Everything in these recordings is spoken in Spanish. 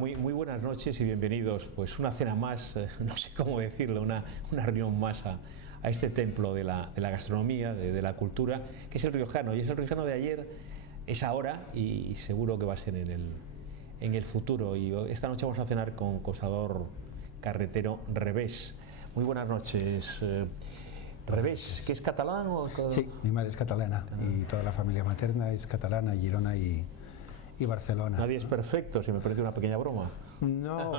muy buenas noches y bienvenidos. Pues una cena más, no sé cómo decirlo, una reunión más a este templo de la gastronomía, de la cultura, que es el riojano. Y es el riojano de ayer, es ahora y seguro que va a ser en el futuro. Y esta noche vamos a cenar con Salvador Carretero Revés. Muy buenas noches. Revés, ¿que es catalán? Sí, mi madre es catalana y toda la familia materna es catalana, Girona y Barcelona. Nadie es perfecto, si me permite una pequeña broma. No,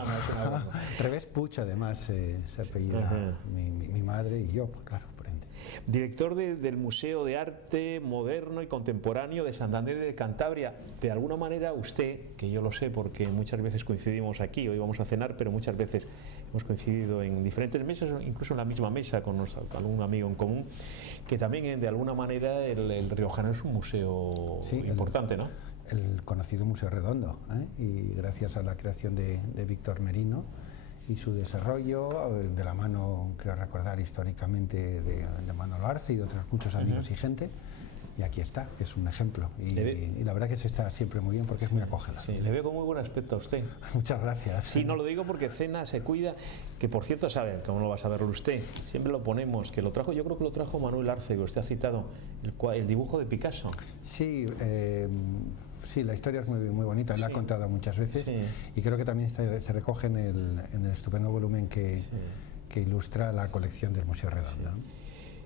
Revés Puig, además, se apellida mi madre y yo, pues, claro, por ende. Director del Museo de Arte Moderno y Contemporáneo de Santander y de Cantabria. De alguna manera usted, que yo lo sé porque muchas veces coincidimos aquí, hoy vamos a cenar, pero muchas veces hemos coincidido en diferentes mesas, incluso en la misma mesa con algún amigo en común, que también de alguna manera el Riojano es un museo importante, ¿no? El conocido Museo Redondo, y gracias a la creación de Víctor Merino y su desarrollo, de la mano, creo recordar históricamente, de Manolo Arce y de otros muchos amigos y gente, y aquí está, es un ejemplo, y la verdad que se está siempre muy bien porque es muy acogedor. Sí, le veo con muy buen aspecto a usted. Muchas gracias. Sí, no lo digo porque cena, se cuida, que por cierto sabe, cómo no lo va a saber usted, siempre lo ponemos, que lo trajo, yo creo que lo trajo Manuel Arce, que usted ha citado, el dibujo de Picasso. Sí, sí, la historia es muy bonita, la he contado muchas veces, y creo que también se recoge en el estupendo volumen que ilustra la colección del Museo Redondo.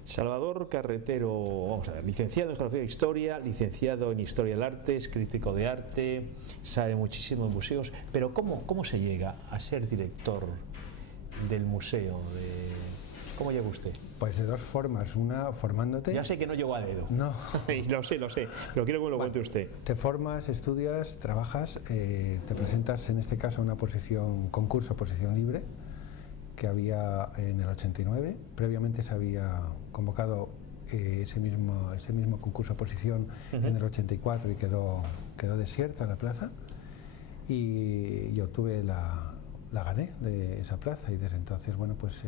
Salvador Carretero, vamos a ver, licenciado en Geografía e Historia, licenciado en Historia del Arte, es crítico de arte, sabe muchísimo de museos, pero ¿cómo se llega a ser director del museo? ¿Cómo llega usted? Pues de dos formas, una formándote... Ya sé que no llegó a dedo. No. Lo sé, pero quiero que me lo cuente usted. Te formas, estudias, trabajas, te presentas en este caso a una concurso, posición libre, que había en el 89, previamente se había convocado ese mismo concurso oposición en el 84 y quedó desierta la plaza, y yo la gané de esa plaza, y desde entonces, bueno, pues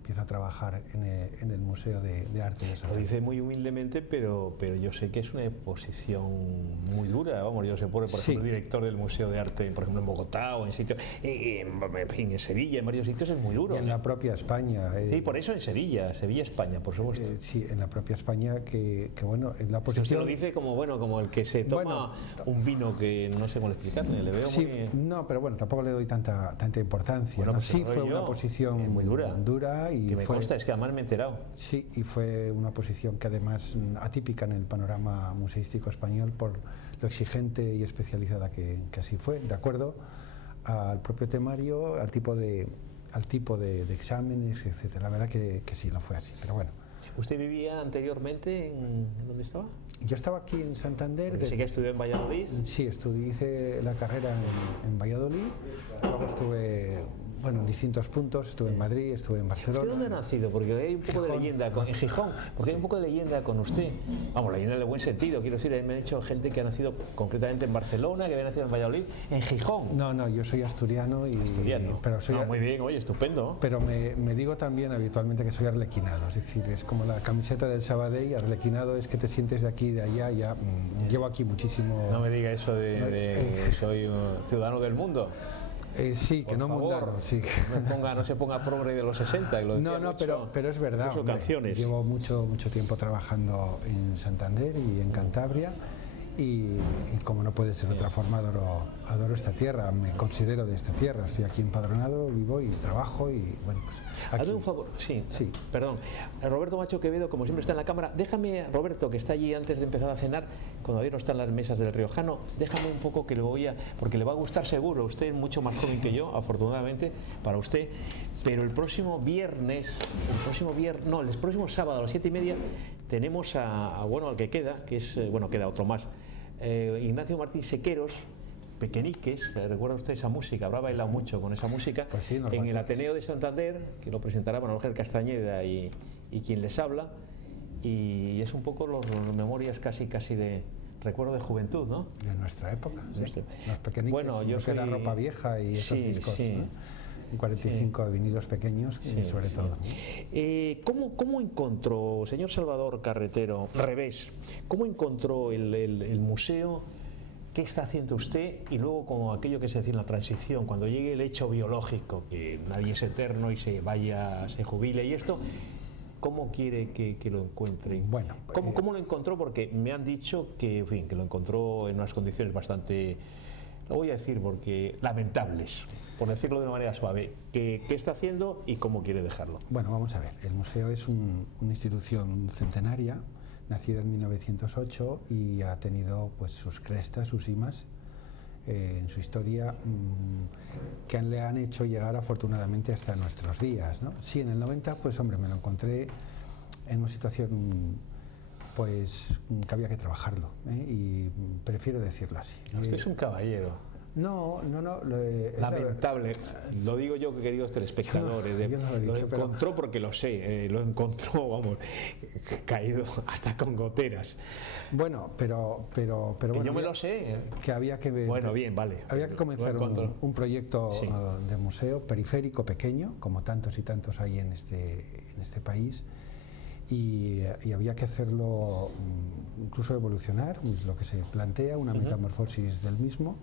empiezo a trabajar en el Museo de Arte de Santander. Lo dice muy humildemente, pero yo sé que es una posición muy dura, vamos, yo sé por ejemplo, director del Museo de Arte, por ejemplo, en Bogotá o en sitios, en Sevilla, en varios sitios es muy duro. Y en la propia España. Sí, por eso en Sevilla, España, por supuesto. Sí, en la propia España, que bueno, en la posición... Usted lo dice como el que se toma un vino que no sé cómo explicarle, le veo muy... No, pero bueno, tampoco le doy tanta importancia. Bueno, ¿no? Sí, fue una posición muy dura. Y que me consta, es que además me he enterado. Sí, y fue una posición que además atípica en el panorama museístico español por lo exigente y especializada que así fue, de acuerdo al propio temario, al tipo de exámenes, etcétera. La verdad que sí, lo fue así, pero bueno. ¿Usted vivía anteriormente en dónde estaba? Yo estaba aquí en Santander. ¿Sí que estudió en Valladolid? Sí, hice la carrera en Valladolid, luego estuve... Bueno, en distintos puntos, estuve en Madrid, estuve en Barcelona. ¿Usted dónde ha nacido? Porque hay un poco de leyenda en Gijón, porque hay un poco de leyenda con usted. Vamos, leyenda en el buen sentido, quiero decir, me han dicho gente que ha nacido concretamente en Barcelona, que había nacido en Valladolid, en Gijón. No, yo soy asturiano y... Pero soy muy bien, oye, estupendo. Pero me digo también habitualmente que soy arlequinado, es decir, es como la camiseta del Sabadell, arlequinado es que te sientes de aquí y de allá, ya llevo aquí muchísimo... No me diga eso de soy un ciudadano del mundo. Sí, que no mundano, sí. No se ponga progre de los 60. No, pero es verdad. Canciones. Llevo mucho tiempo trabajando en Santander y en Cantabria, y como no puede ser de otra forma, adoro esta tierra, me considero de esta tierra, estoy aquí empadronado, vivo y trabajo, y bueno, pues aquí. Hazme un favor, sí, perdón, Roberto Macho Quevedo, como siempre está en la cámara, déjame, Roberto, que está allí antes de empezar a cenar, cuando no están las mesas del Riojano, déjame un poco que lo voy porque le va a gustar seguro, usted es mucho más joven que yo, afortunadamente para usted, pero el próximo sábado a las 7:30 tenemos al que queda, que es, queda otro más, Ignacio Martín Sequeros, Pequeñiques, ¿recuerda usted esa música? Habrá bailado mucho con esa música, pues sí, en el Ateneo de Santander, que lo presentará Manuel Ángel Castañeda y quien les habla, y es un poco los memorias casi de recuerdo de juventud, ¿no? De nuestra época, sí. Los Pequeñiques, bueno, yo soy... la ropa vieja y esos discos, ¿no? 45 vinilos pequeños, sobre todo. ¿Cómo encontró, señor Salvador Carretero Revés, cómo encontró el museo ¿qué está haciendo usted? Y luego, como aquello que se decía en la transición, cuando llegue el hecho biológico, que nadie es eterno y se vaya, se jubile y esto, ¿cómo quiere que lo encuentre? Bueno, ¿Cómo lo encontró? Porque me han dicho que, en fin, que lo encontró en unas condiciones bastante, lo voy a decir porque lamentables, por decirlo de una manera suave. ¿Qué está haciendo y cómo quiere dejarlo? Bueno, vamos a ver. El museo es una institución centenaria, nacida en 1908 y ha tenido pues sus crestas, sus cimas en su historia que le han hecho llegar afortunadamente hasta nuestros días, ¿no? Sí, en el 90, pues hombre, me lo encontré en una situación pues que había que trabajarlo, y prefiero decirlo así. Usted es un caballero. No. Lamentable, lo digo yo, queridos telespectadores, yo no lo encontró porque lo sé, lo encontró, vamos, caído hasta con goteras. Bueno, pero que bueno, yo me lo sé. Que había que bueno, bien, vale. Había que comenzar un proyecto sí. De museo periférico pequeño, como tantos y tantos hay en este país, y había que hacerlo, incluso evolucionar, lo que se plantea, una metamorfosis del mismo,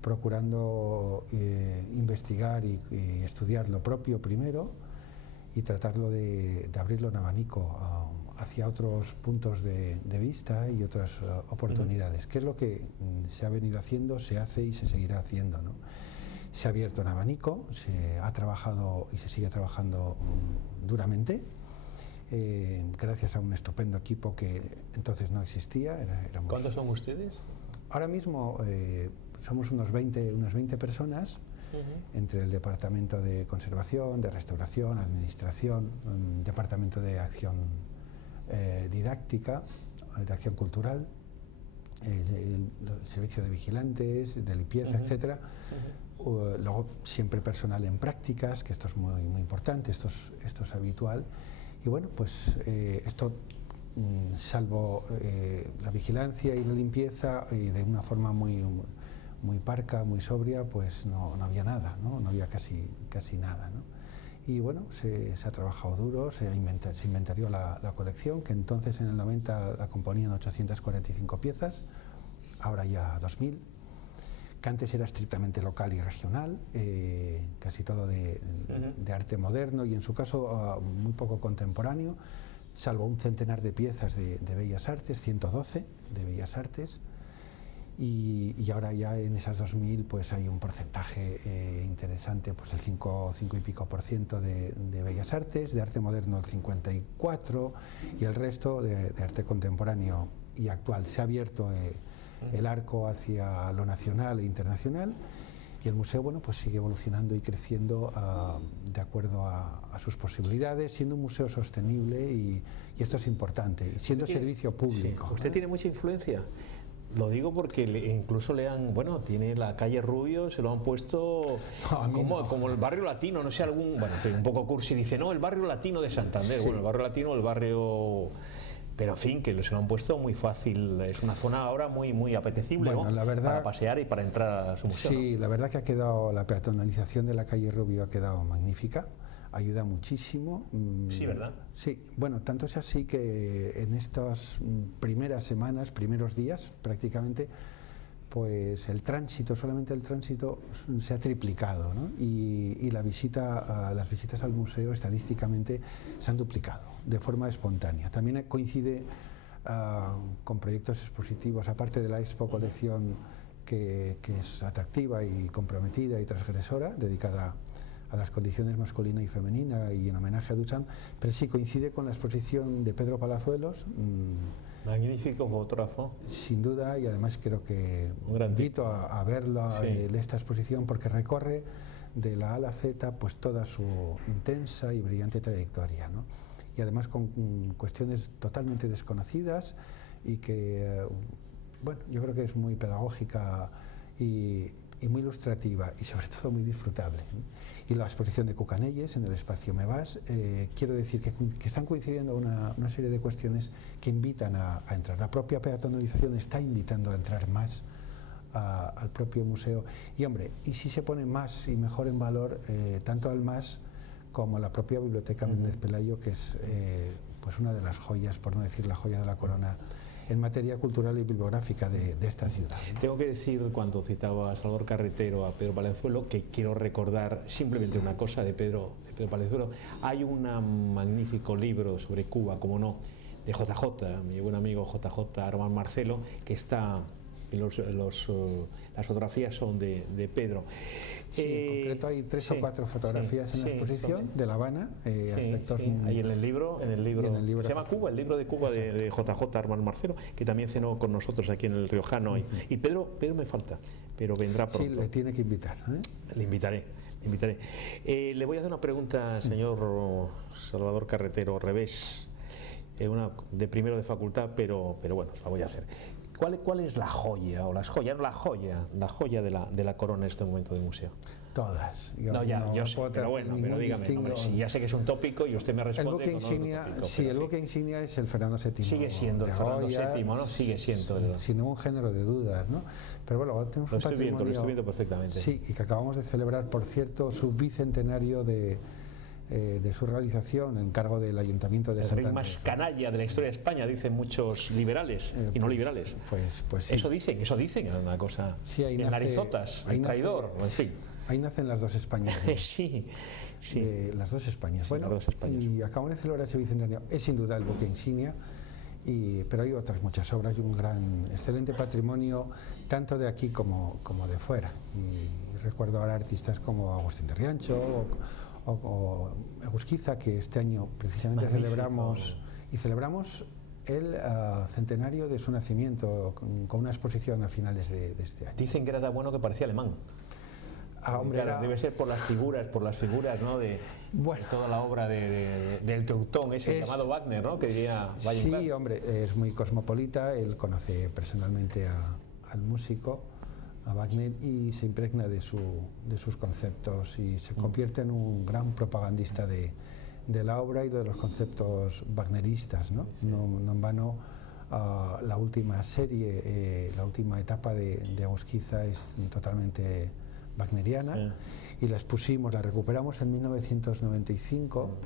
procurando investigar y estudiar lo propio primero y tratarlo de abrirlo en abanico hacia otros puntos de vista y otras oportunidades, que es lo que se ha venido haciendo, se hace y se seguirá haciendo, ¿no? Se ha abierto en abanico, se ha trabajado y se sigue trabajando duramente, gracias a un estupendo equipo que entonces no existía. ¿Cuántos son ustedes? Ahora mismo somos unas 20 personas, entre el Departamento de Conservación, de Restauración, Administración, Departamento de Acción Didáctica, de Acción Cultural, el Servicio de Vigilantes, de limpieza, etcétera. Luego siempre personal en prácticas, que esto es muy importante, esto es habitual. Y bueno, pues esto, salvo la vigilancia y la limpieza, de una forma muy parca, muy sobria, pues no había nada, no había casi nada, ¿no? Y bueno, se ha trabajado duro, se inventarió la colección, que entonces en el 90 la componían 845 piezas, ahora ya 2000, que antes era estrictamente local y regional, casi todo de arte moderno y en su caso muy poco contemporáneo, salvo un centenar de piezas de Bellas Artes, 112 de Bellas Artes, y ahora ya en esas 2000 pues hay un porcentaje interesante, pues el 5 y pico % de Bellas Artes, de arte moderno el 54% y el resto de arte contemporáneo y actual. Se ha abierto el arco hacia lo nacional e internacional, y el museo, bueno, pues sigue evolucionando y creciendo de acuerdo a sus posibilidades, siendo un museo sostenible y esto es importante, siendo servicio público. Sí. ¿Usted tiene mucha influencia? Lo digo porque incluso tiene la calle Rubio, se lo han puesto como el barrio latino, no sé, un poco cursi, dice, no, el barrio latino de Santander, sí. Bueno, el barrio latino, el barrio... Pero en fin, que se lo han puesto muy fácil, es una zona ahora muy apetecible, bueno, la verdad, para pasear y para entrar a su museo. Sí, ¿no? La verdad que ha quedado, la peatonalización de la calle Rubio ha quedado magnífica, ayuda muchísimo. Sí, ¿verdad? Sí, bueno, tanto es así que en estas primeras semanas, primeros días prácticamente, pues solamente el tránsito se ha triplicado, ¿no? Y las visitas al museo estadísticamente se han duplicado de forma espontánea. También coincide con proyectos expositivos, aparte de la Expo Colección, que es atractiva y comprometida y transgresora, dedicada a las condiciones masculina y femenina y en homenaje a Duchamp, pero sí coincide con la exposición de Pedro Palazuelos. Magnífico fotógrafo. Sin duda, y además creo que invito a verlo, sí. Esta exposición, porque recorre de la A a la Z pues toda su intensa y brillante trayectoria, ¿no? Y además con cuestiones totalmente desconocidas y que, bueno, yo creo que es muy pedagógica y muy ilustrativa y sobre todo muy disfrutable. Y la exposición de Cucanelles en el espacio Me Vas, quiero decir que están coincidiendo una serie de cuestiones que invitan a entrar. La propia peatonalización está invitando a entrar más al propio museo. Y hombre, y si se pone más y mejor en valor tanto al MAS como la propia Biblioteca Méndez Pelayo, que es pues una de las joyas, por no decir la joya de la corona, en materia cultural y bibliográfica de esta ciudad. Tengo que decir, cuando citaba a Salvador Carretero, a Pedro Valenzuelo, que quiero recordar simplemente una cosa de Pedro Valenzuelo. Hay un magnífico libro sobre Cuba, como no, de JJ, mi buen amigo JJ Armán Marcelo, que está... las fotografías son de Pedro. Sí, en concreto hay 3 o 4 fotografías en la exposición de La Habana, aspectos ahí en el libro se llama Cuba, el libro de Cuba de JJ Armán Marcelo, que también cenó con nosotros aquí en el Riojano. Y Pedro me falta, pero vendrá pronto. Sí, le tiene que invitar, ¿eh? Le invitaré. Le voy a hacer una pregunta, señor Salvador Carretero Revés, una de primero de facultad, pero bueno, la voy a hacer. ¿Cuál es la joya, o las joyas, la joya de la corona en este momento de museo? Todas. Yo sé, pero bueno, pero dígame, hombre, si ya sé que es un tópico y usted me responde el buque insignia, el buque insignia es el Fernando VII. Sigue siendo el Fernando VII, ¿no? Sigue siendo. Sin ningún género de dudas, ¿no? Pero bueno, ahora tenemos un patrimonio... Lo estoy viendo perfectamente. Sí, y que acabamos de celebrar, por cierto, su bicentenario de su realización en cargo del Ayuntamiento de el Santander. rey más canalla de la historia de España, dicen muchos liberales y no liberales. Pues sí. Eso dicen, es una cosa. Sí, ahí el narizotas, el traidor, en fin. Ahí nacen las dos Españas. Sí. Las dos Españas. Sí, bueno, las dos Españas. Y acabamos de celebrar ese bicentenario. Es sin duda el buque insignia. Pero hay otras muchas obras y un excelente patrimonio, tanto de aquí como de fuera. Y recuerdo ahora artistas como Agustín de Riancho o Egusquiza, que este año precisamente celebramos el centenario de su nacimiento con una exposición a finales de este año. Dicen que era tan bueno que parecía alemán. Hombre, claro, debe ser por las figuras, ¿no? De toda la obra del Teutón, ese llamado Wagner, ¿no? Que diría Valle-Inclán. Sí, hombre, es muy cosmopolita, él conoce personalmente al músico, a Wagner, y se impregna de sus conceptos y se convierte en un gran propagandista de la obra y de los conceptos wagneristas, ¿no? Sí. No en vano la última serie, la última etapa de Egusquiza es totalmente wagneriana, y la recuperamos en 1995,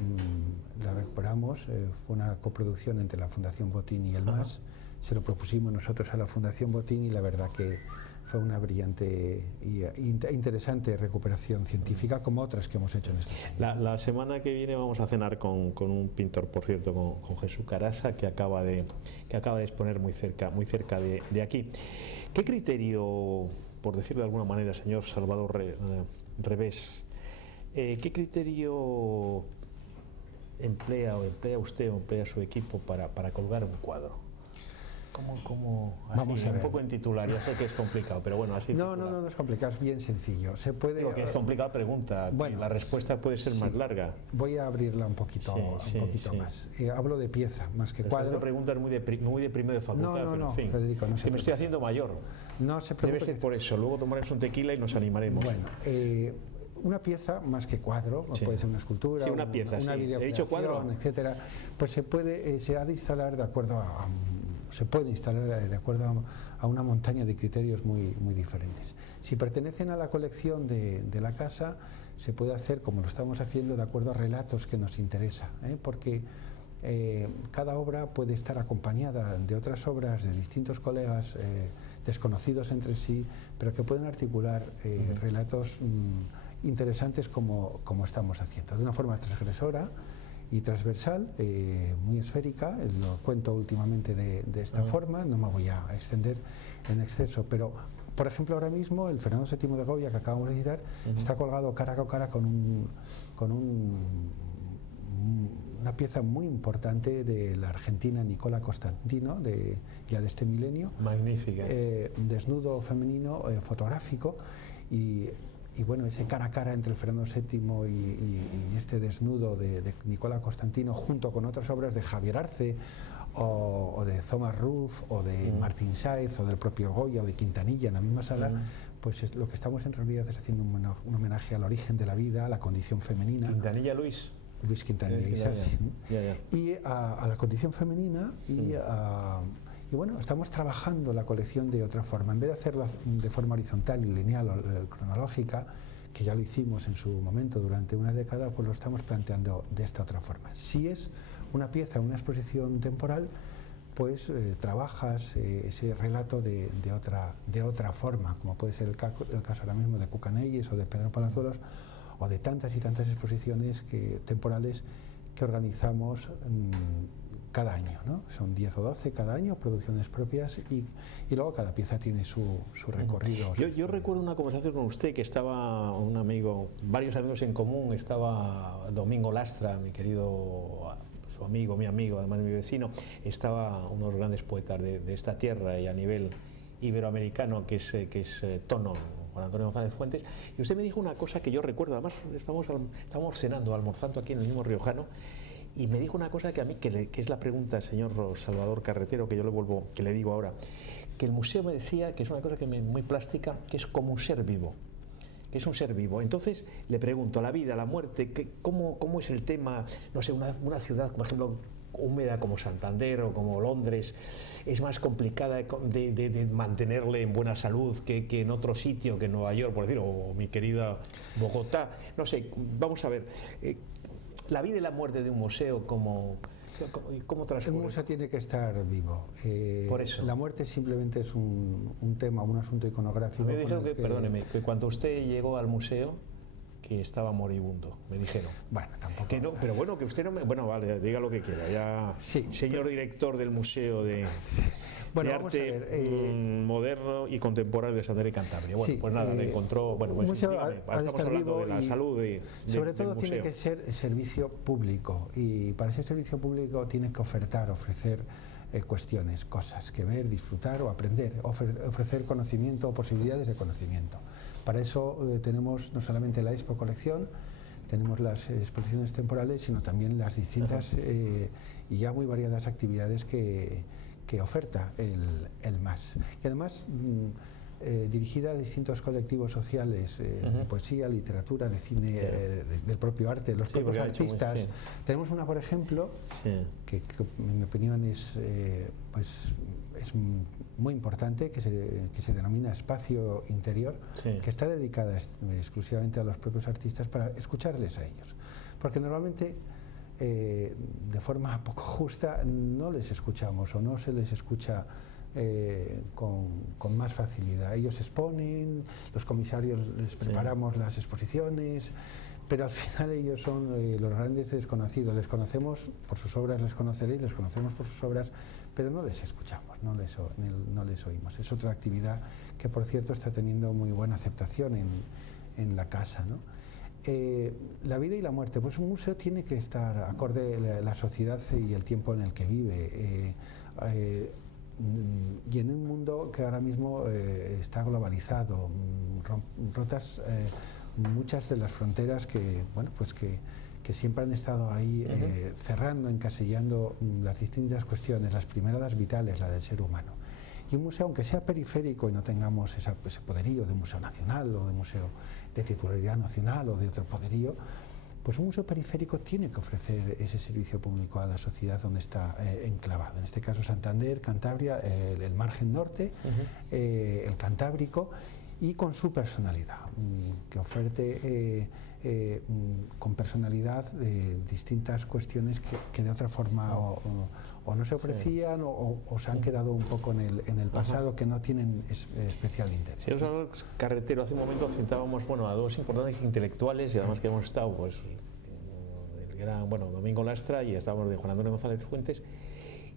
fue una coproducción entre la Fundación Botín y el MAS. Se lo propusimos nosotros a la Fundación Botín y la verdad que fue una brillante e interesante recuperación científica, como otras que hemos hecho en este año. La semana que viene vamos a cenar con un pintor, por cierto, con Jesús Carasa, que acaba de exponer muy cerca de aquí. ¿Qué criterio, por decirlo de alguna manera, señor Salvador Revés, qué criterio emplea usted o emplea su equipo para colgar un cuadro? Vamos a ver. Un poco en titular, ya sé que es complicado, pero bueno, así. No es complicado, es bien sencillo. Se puede. Digo que es complicada pregunta, bueno, la respuesta puede ser más larga. Voy a abrirla un poquito más. Hablo de pieza más que cuadro. Esta pregunta es muy de primero de facultad, pero en fin. Federico, no es que me estoy haciendo mayor. No se preocupe. Debe ser por eso. Luego tomaremos un tequila y nos animaremos. Bueno, una pieza más que cuadro, puede ser una escultura, una pieza, una videocreación, he dicho cuadro, etcétera. Pues se ha de instalar de acuerdo se puede instalar de acuerdo a una montaña de criterios muy diferentes. Si pertenecen a la colección de la casa, se puede hacer, como lo estamos haciendo, de acuerdo a relatos que nos interesa, porque cada obra puede estar acompañada de otras obras de distintos colegas desconocidos entre sí, pero que pueden articular relatos interesantes como estamos haciendo, de una forma transgresora y transversal, muy esférica. Lo cuento últimamente de esta forma, no me voy a extender en exceso, pero por ejemplo ahora mismo el Fernando VII de Goya que acabamos de citar está colgado cara a cara con una pieza muy importante de la argentina Nicola Costantino, ya de este milenio. Magnífica. Desnudo femenino fotográfico, y bueno, ese cara a cara entre el Fernando VII y este desnudo de Nicola Costantino, junto con otras obras de Javier Arce o de Thomas Ruff o de Martín Sáez o del propio Goya o de Quintanilla en la misma sala, pues lo que estamos en realidad es haciendo un homenaje al origen de la vida, a la condición femenina. Quintanilla Luis Quintanilla, y a la condición femenina y bueno, estamos trabajando la colección de otra forma. En vez de hacerlo de forma horizontal y lineal o cronológica, que ya lo hicimos en su momento durante una década, pues lo estamos planteando de esta otra forma. Si es una pieza, una exposición temporal, pues trabajas ese relato de otra forma, como puede ser el caso ahora mismo de Cucanelles o de Pedro Palazuelos, o de tantas y tantas exposiciones temporales que organizamos cada año, ¿no? Son 10 o 12 cada año, producciones propias, y luego cada pieza tiene su recorrido. Yo recuerdo una conversación con usted que estaba un amigo, varios amigos en común, estaba Domingo Lastra, mi querido, su amigo, mi amigo, además mi vecino, estaba uno de los grandes poetas de esta tierra y a nivel iberoamericano, que es Tono, Juan Antonio González Fuentes, y usted me dijo una cosa que yo recuerdo, además estábamos cenando, almorzando aquí en el mismo Riojano, y me dijo una cosa que a mí, que es la pregunta, señor Salvador Carretero, que yo que le digo ahora, que el museo me decía, que es una cosa muy plástica, que es como un ser vivo, que es un ser vivo. Entonces le pregunto, la vida, la muerte, ¿cómo es el tema? No sé, una ciudad, por ejemplo, húmeda como Santander o como Londres, es más complicada de mantenerle en buena salud que en otro sitio, que Nueva York, por decirlo, o mi querida Bogotá. No sé, vamos a ver, la vida y la muerte de un museo, ¿cómo transcurre? El museo tiene que estar vivo. Por eso. La muerte simplemente es un tema, un asunto iconográfico. Me dijeron perdóneme, que cuando usted llegó al museo, que estaba moribundo, me dijeron. Bueno, tampoco. Que no, pero bueno, que usted no me... Bueno, vale, diga lo que quiera. Ya, sí, señor director del Museo de Arte Moderno y Contemporáneo de Santander y Cantabria. Bueno, pues nada, le encontró... Bueno, pues museo estamos hablando de la salud sobre todo tiene que ser servicio público, y para ser servicio público tiene que ofrecer cuestiones, cosas que ver, disfrutar o aprender, ofrecer conocimiento o posibilidades de conocimiento. Para eso tenemos no solamente la Expo Colección, tenemos las exposiciones temporales, sino también las distintas y ya muy variadas actividades que oferta el MAS. Y además dirigida a distintos colectivos sociales, de poesía, literatura, de cine, del propio arte, de los propios artistas. Tenemos una, por ejemplo, que en mi opinión es muy importante, que se denomina Espacio Interior, que está dedicada exclusivamente a los propios artistas para escucharles a ellos. Porque normalmente, de forma poco justa, no les escuchamos o no se les escucha con más facilidad. Ellos exponen, los comisarios les preparamos las exposiciones, pero al final ellos son los grandes desconocidos. Les conocemos por sus obras, les conoceréis, les conocemos por sus obras, pero no les escuchamos, no les oímos. Es otra actividad que, por cierto, está teniendo muy buena aceptación en la casa, ¿no? La vida y la muerte, pues un museo tiene que estar acorde a la sociedad y el tiempo en el que vive, y en un mundo que ahora mismo está globalizado, rotas muchas de las fronteras que siempre han estado ahí cerrando, encasillando las distintas cuestiones, las primeras, las vitales, la del ser humano. Y un museo, aunque sea periférico y no tengamos ese poderío de museo nacional o de museo de titularidad nacional o de otro poderío, pues un museo periférico tiene que ofrecer ese servicio público a la sociedad donde está enclavado. En este caso Santander, Cantabria, el margen norte, el Cantábrico, y con su personalidad, que ofrece con personalidad distintas cuestiones que de otra forma o no se ofrecían o se han quedado un poco en el pasado, que no tienen especial interés. Señor Salvador Carretero, hace un momento citábamos a dos importantes intelectuales, y además que hemos estado el gran Domingo Lastra, y estábamos de Juan Antonio González Fuentes.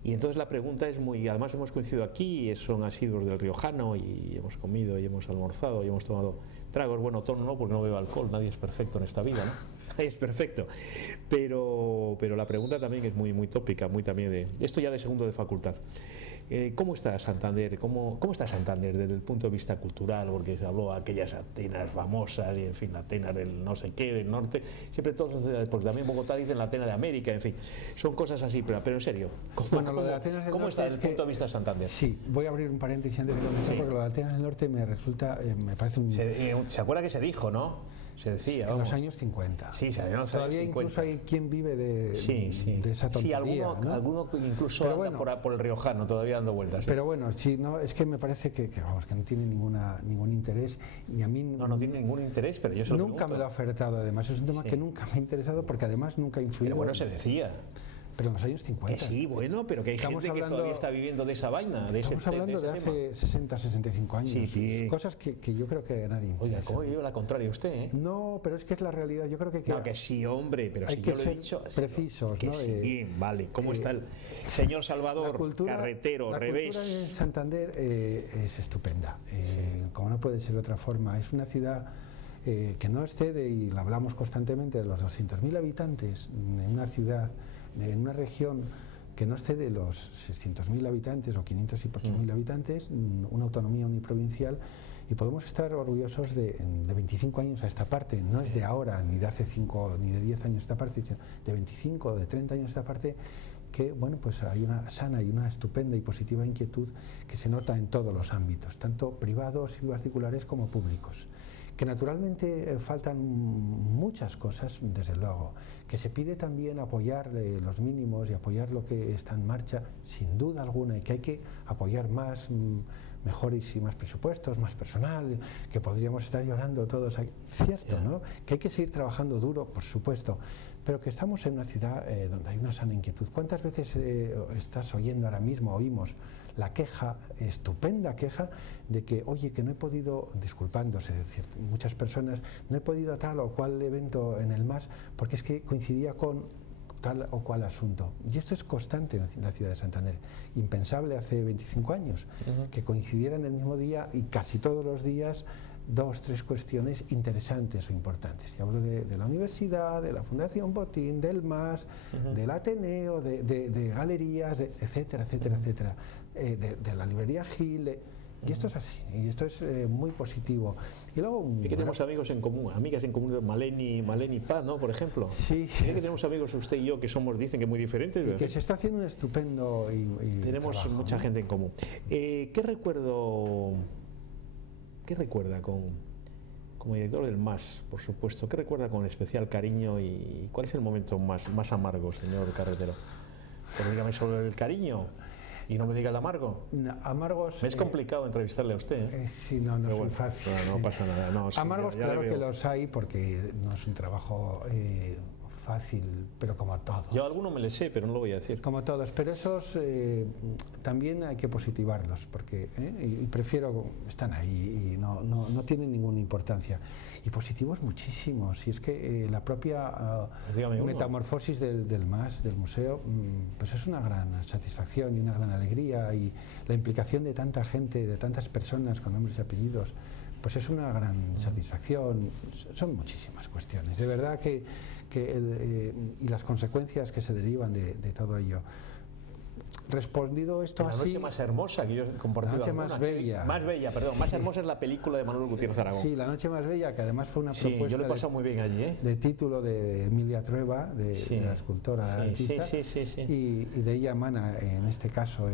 Y entonces la pregunta es además hemos coincidido aquí, son asiduos del Riojano, y hemos comido y hemos almorzado y hemos tomado tragos. Bueno, Tono no, porque no bebo alcohol, nadie es perfecto en esta vida, ¿no? Nadie es perfecto. Pero la pregunta también es muy tópica, muy también de esto, ya de segundo de facultad. ¿Cómo está Santander? ¿Cómo está Santander desde el punto de vista cultural? Porque se habló de aquellas Atenas famosas, y en fin, la Atenas del no sé qué, del norte, siempre todos, porque también Bogotá dicen la Atenas de América, en fin, son cosas así, pero en serio, ¿cómo está desde el punto de vista de Santander? Sí, voy a abrir un paréntesis antes de comenzar, porque lo de Atenas del norte me parece un... ¿Se acuerda que se dijo, no? Se decía, en los años 50. Sí, en los todavía años 50. Incluso hay quien vive de esa tontería. Sí, alguno incluso anda por el Riojano todavía dando vueltas. Pero bueno, es que me parece que no tiene ningún interés, ni a mí... No tiene ningún interés, pero yo se lo nunca me lo ha ofertado, además. Es un tema que nunca me ha interesado, porque además nunca ha influido... Pero bueno, se decía. pero en los años 50. Sí, bueno, pero que hay gente que todavía está viviendo de esa vaina. Estamos hablando de hace 60, 65 años. Sí. Cosas que yo creo que a nadie interesa. Oiga, ¿cómo lleva la contraria usted, eh? No, pero es que es la realidad. Yo creo que... No, que sí, hombre, pero si yo lo he dicho... precisos, que ¿no? Sí, bien, vale. ¿Cómo está el señor Salvador Carretero, Revés? La cultura en Santander es estupenda. Como no puede ser de otra forma. Es una ciudad... que no excede, y lo hablamos constantemente, de los 200.000 habitantes en una ciudad, en una región que no excede los 600.000 habitantes o 500 y pocos mil habitantes, una autonomía uniprovincial, y podemos estar orgullosos de 25 años a esta parte. No es de ahora, ni de hace 5 ni de 10 años a esta parte, sino de 25 o de 30 años a esta parte, que bueno, pues hay una sana y una estupenda y positiva inquietud que se nota en todos los ámbitos, tanto privados y particulares como públicos. Que naturalmente faltan muchas cosas, desde luego, que se pide también apoyar los mínimos y apoyar lo que está en marcha, sin duda alguna, y que hay que apoyar más, mejores y más presupuestos, más personal, que podríamos estar llorando todos aquí. Cierto, ¿no? Que hay que seguir trabajando duro, por supuesto, pero que estamos en una ciudad donde hay una sana inquietud. ¿Cuántas veces estás oyendo ahora mismo, oímos la queja, estupenda queja, de que, oye, que no he podido, disculpándose de muchas personas, no he podido a tal o cual evento en el MAS porque es que coincidía con tal o cual asunto? Y esto es constante en la ciudad de Santander. Impensable hace 25 años que coincidieran el mismo día y casi todos los días 2, 3 cuestiones interesantes o importantes. Y hablo de la universidad, de la Fundación Botín, del MAS, del Ateneo, de galerías, etcétera, etcétera, etcétera, de la librería Gil. Y esto es así, y esto es muy positivo. Y luego, es que tenemos amigos en común, amigas en común, Maleni Paz, ¿no? Por ejemplo. Sí. Es que tenemos amigos, usted y yo, que somos, dicen que muy diferentes. Y que se está haciendo un estupendo tenemos trabajo, mucha gente en común. ¿Qué recuerda como director del MAS, por supuesto? ¿Qué recuerda con especial cariño y cuál es el momento más amargo, señor Carretero? Pero dígame sobre el cariño. Y no me diga el amargo. No, amargos. Me es complicado entrevistarle a usted. Sí, no es muy fácil. No pasa nada. No, sí, amargos, ya claro que los hay, porque no es un trabajo fácil, pero como todos. Yo alguno me le sé, pero no lo voy a decir. Como todos, pero esos también hay que positivarlos, porque y prefiero, están ahí y no tienen ninguna importancia. Y positivos muchísimos, y es que la propia metamorfosis del MAS, del museo, pues es una gran satisfacción y una gran alegría, y la implicación de tanta gente, de tantas personas con nombres y apellidos, pues es una gran satisfacción. Son muchísimas cuestiones, de verdad y las consecuencias que se derivan de todo ello. Respondido esto así... La noche más hermosa que yo he compartido. La noche más bella. Más hermosa es la película de Manuel Gutiérrez Aragón. Sí, La noche más bella, que además fue una propuesta... yo lo he pasado muy bien allí, de título de Emilia Trueba, de la escultora artista. Y de ella emana, en este caso,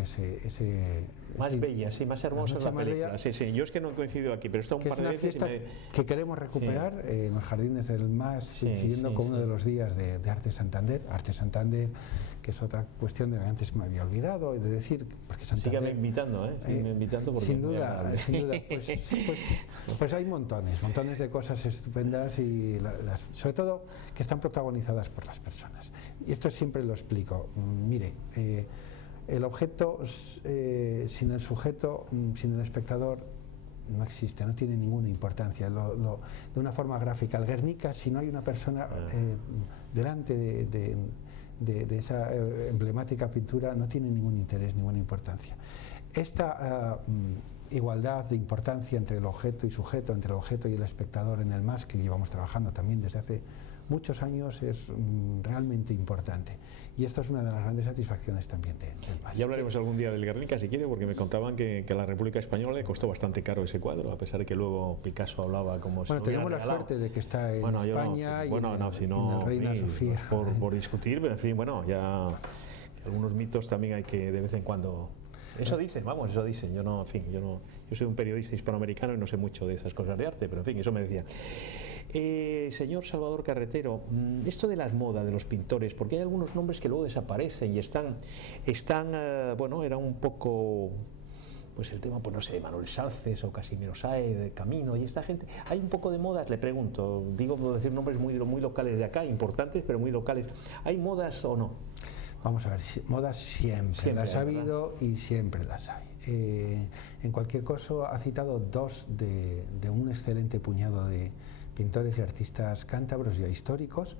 más bella, más hermosa es la película. Bella, yo es que no he coincidido aquí, pero he estado un par de veces y que queremos recuperar en los jardines del MAS, coincidiendo con uno de los días de Arte Santander, que es otra cuestión de que antes me había olvidado de decir, porque Santander... Sígame invitando, sígame invitando porque... Sin duda, pues hay montones de cosas estupendas, y sobre todo que están protagonizadas por las personas. Y esto siempre lo explico. Mire, el objeto sin el sujeto, sin el espectador, no existe, no tiene ninguna importancia. De una forma gráfica, el Guernica, si no hay una persona delante de esa emblemática pintura, no tiene ningún interés, ninguna importancia. Esta igualdad de importancia entre el objeto y sujeto, entre el objeto y el espectador en el MAS, que llevamos trabajando también desde hace muchos años, es realmente importante. Y esto es una de las grandes satisfacciones también del MAS. Ya hablaremos algún día del Guernica, si quiere, porque me contaban que a la República Española le costó bastante caro ese cuadro, a pesar de que luego Picasso hablaba como si... Bueno, tenemos la suerte de que está en España y en el Reina Sofía. Por discutir, pero en fin, ya algunos mitos también hay que de vez en cuando... Eso dicen, eso dicen. Yo soy un periodista hispanoamericano y no sé mucho de esas cosas de arte, pero en fin, eso me decía. Señor Salvador Carretero, esto de las modas de los pintores, porque hay algunos nombres que luego desaparecen y están era un poco, pues el tema, pues no sé, Manuel Salces o Casimiro Sáez, de Camino, y esta gente, hay un poco de modas, le pregunto, digo, puedo decir nombres muy locales de acá, importantes, pero muy locales. ¿Hay modas o no? Vamos a ver, modas siempre las ha habido y siempre las hay. En cualquier caso, ha citado dos de un excelente puñado de pintores y artistas cántabros ya históricos,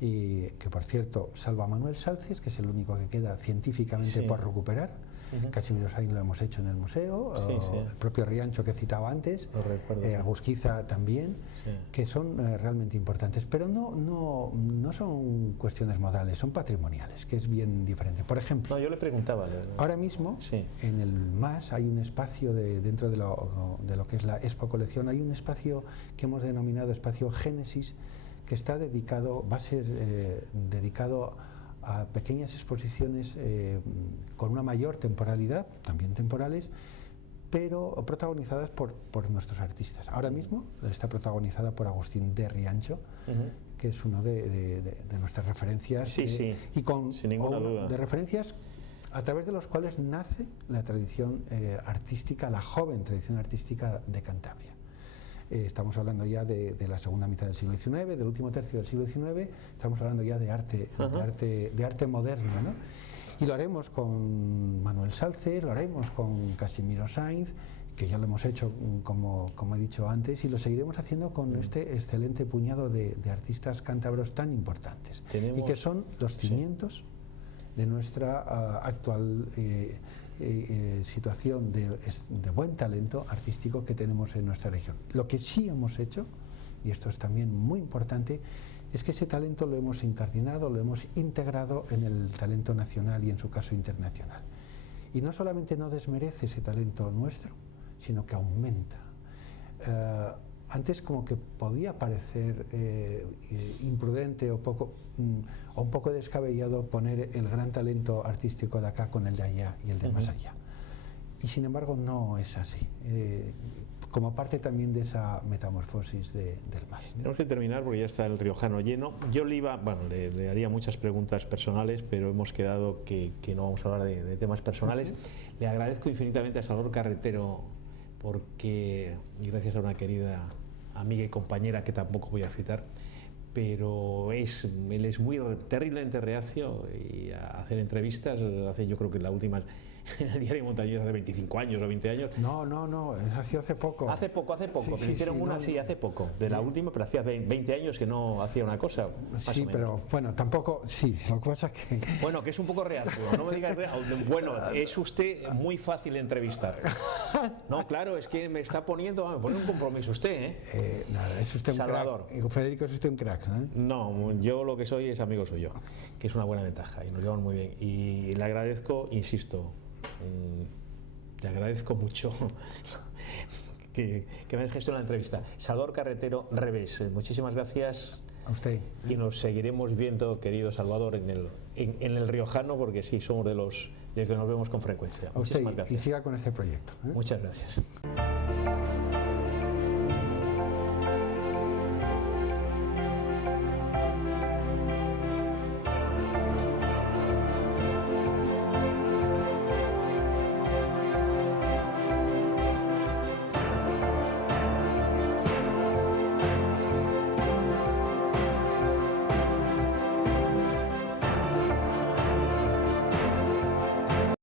y que por cierto, salvo a Manuel Salces, que es el único que queda científicamente por recuperar. Casimiro Sainz lo hemos hecho en el museo, el propio Riancho que citaba antes, Agusquiza también, que son realmente importantes, pero no son cuestiones modales, son patrimoniales, que es bien diferente. Por ejemplo, yo le preguntaba, ahora mismo en el MAS hay un espacio dentro de lo que es la Expo Colección, hay un espacio que hemos denominado espacio Génesis, que está dedicado, va a ser dedicado a pequeñas exposiciones con una mayor temporalidad, también temporales, pero protagonizadas por nuestros artistas. Ahora mismo está protagonizada por Agustín de Riancho, que es uno de nuestras referencias, y con sin ninguna duda. De referencias a través de los cuales nace la tradición artística, la joven tradición artística de Cantabria. Estamos hablando ya de la segunda mitad del siglo XIX, del último tercio del siglo XIX, estamos hablando ya de arte moderno, ¿no? Y lo haremos con Manuel Salces, lo haremos con Casimiro Sainz, que ya lo hemos hecho, como he dicho antes, y lo seguiremos haciendo con este excelente puñado de artistas cántabros tan importantes, y que son los cimientos de nuestra actual situación de buen talento artístico que tenemos en nuestra región. Lo que sí hemos hecho, y esto es también muy importante, es que ese talento lo hemos incardinado, lo hemos integrado en el talento nacional y en su caso internacional. Y no solamente no desmerece ese talento nuestro, sino que aumenta. Antes como que podía parecer imprudente o un poco descabellado poner el gran talento artístico de acá con el de allá y el de más allá. Y sin embargo no es así. Como parte también de esa metamorfosis del MAS. Tenemos que terminar porque ya está el riojano lleno. Yo le haría muchas preguntas personales, pero hemos quedado que no vamos a hablar de temas personales. Le agradezco infinitamente a Salvador Carretero, porque, y gracias a una querida amiga y compañera que tampoco voy a citar, pero él es muy terriblemente reacio a hacer entrevistas. Yo creo que la última en el Diario Montañés hace 25 años o 20 años. No, hace poco. Hace poco. Me hicieron una hace poco, de la última, pero hacía 20 años que no hacía una cosa. Sí, pero bueno, tampoco, lo que pasa es que... Bueno, que es un poco reacio, no me digas reacio. Bueno, es usted muy fácil de entrevistar. No, claro, es que me está poniendo un compromiso usted, Nada, es usted un Salvador. Crack. Federico, es usted un crack, ¿eh? No, yo lo que soy es amigo suyo, que es una buena ventaja y nos llevan muy bien. Y le agradezco, insisto, te agradezco mucho que me hayas gestionado la entrevista. Salvador Carretero, Revés, muchísimas gracias a usted. Y nos seguiremos viendo, querido Salvador, en el riojano, porque sí, somos de los que nos vemos con frecuencia. A usted, muchísimas gracias. Y siga con este proyecto, ¿eh? Muchas gracias.